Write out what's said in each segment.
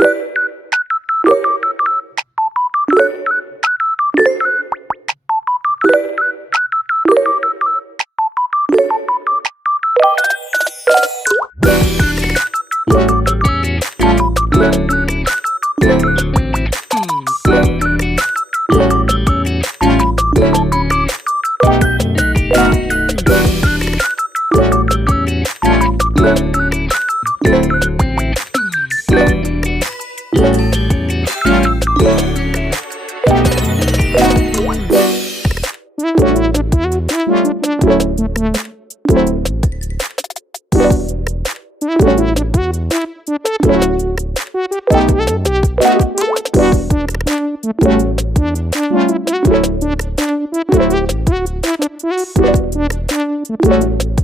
you. เ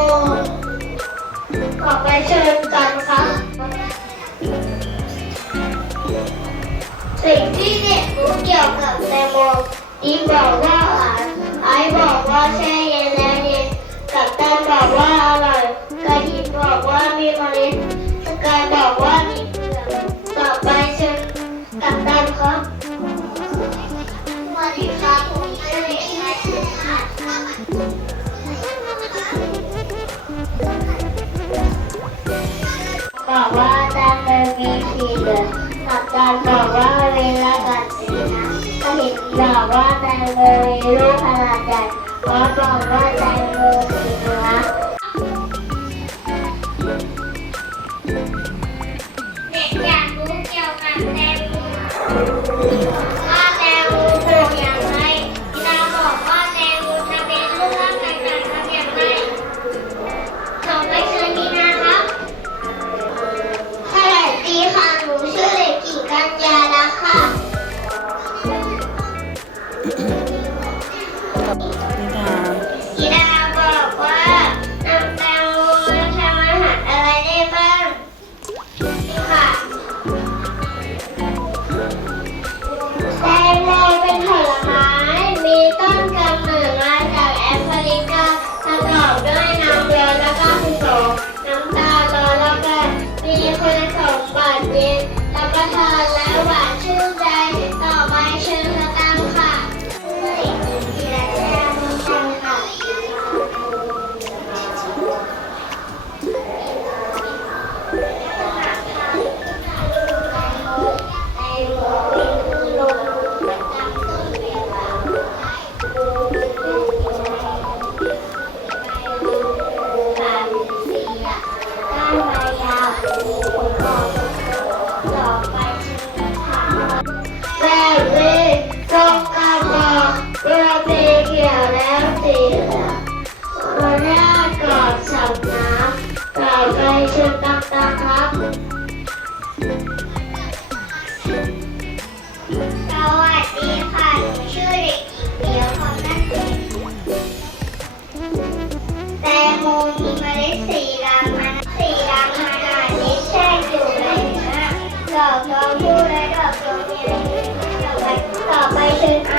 งโมต่อไปเชิญกันครับสิ่งที่เด็กรู้เกี่ยวกับแตงโมดีบอกว่าหวานไอบอกว่าแช่เย็นแล้วเย็นกับตันบอกว่าอร่อยกระทินบอกว่ามีเมล็ดสกายบอกว่ามีเปลือกต่อไปเชิญกับตันครับ บอกว่าแตงโมมีสีเหลืองกับการบอกว่าเวลาการสีนะก็เห็นบอกว่าแตงโมมีลูกขนาดใหญ่เพราะบอกว่าแตงโมสีเหลืองเด็กอยากรู้เกี่ยวกับแตงโมว่าแตงโม สีเหลืองหัวหน้กอบสับน้ำต่อไปชุดตักตัาครับสวัสดีค่ะชื่อเด็กหญิงเดียวคอมนั่นเองแตงโมมีเมล็ดสีดำมันสีดำขนาดนี้แช่อยู่ในเนื้อดอกทองพูและดอกดวงมีอะไรต่อไปต่อไปเชิญไอ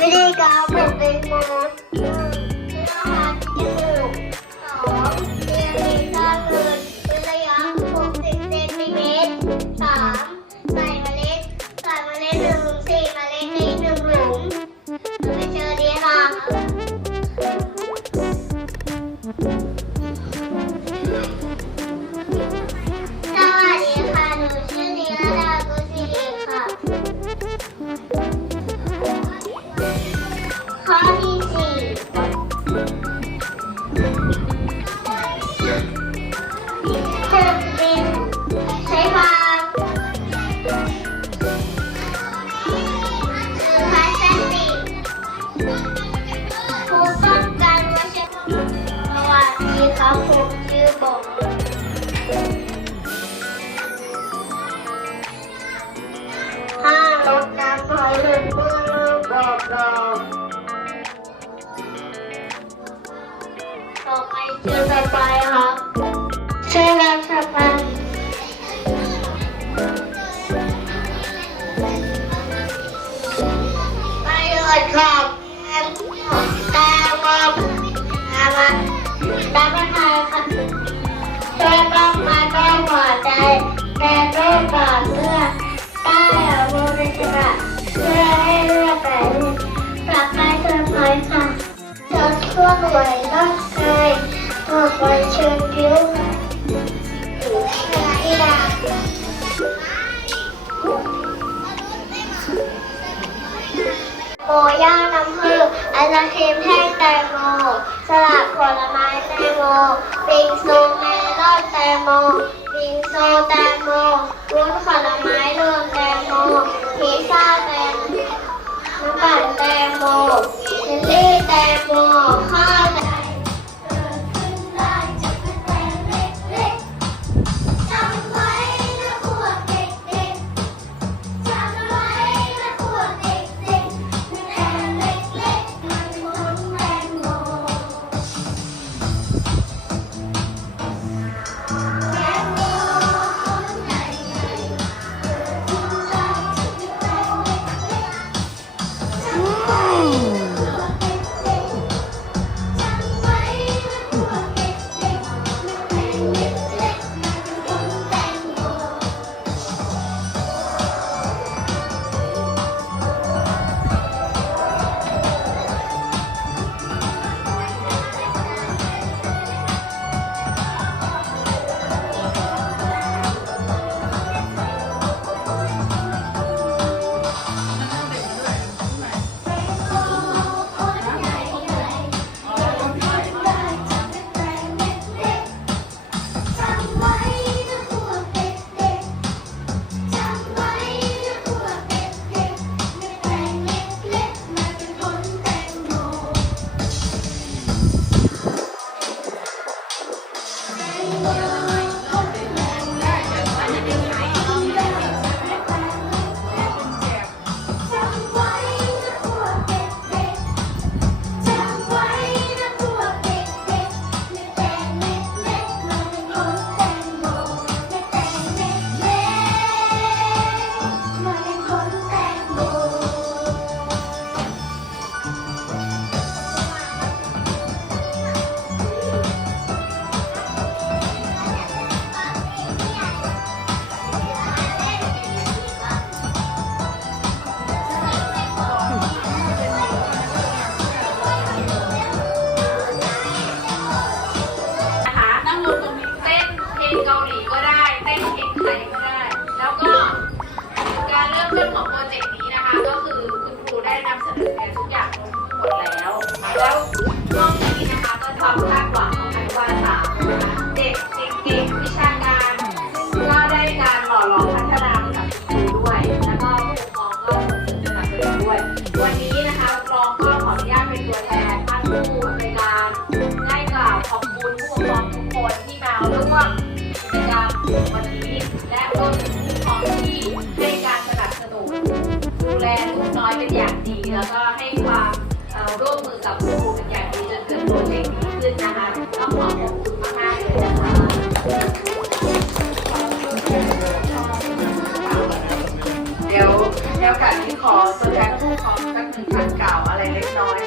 วิธีการปลูกแตงโมอ ต่อไปเชิญต่อไปครับเชิญรัชพันธ์ประโยชน์ของแตงโมอามารับประทานค่ะช่วยป้องกันโรคหัวใจและโรคหลอเลือใต้อวัยวะ เพื่อให้เลือดไหลเวียนกลับไปเชิญไปค่ะจะช่วยไหวร่างกายต่อไปเชิญผิวที่ดาโมย่างน้ำผึ้งไอศครีมแท่งแตงโมสลัดผลไม้แตงโมบิงซูเมลอนแตงโมบิงซูแตงโมวุ้นผลไม้รวมแตงโมพิซซ่าแตง โม เก่าอะไรเล็กน้อย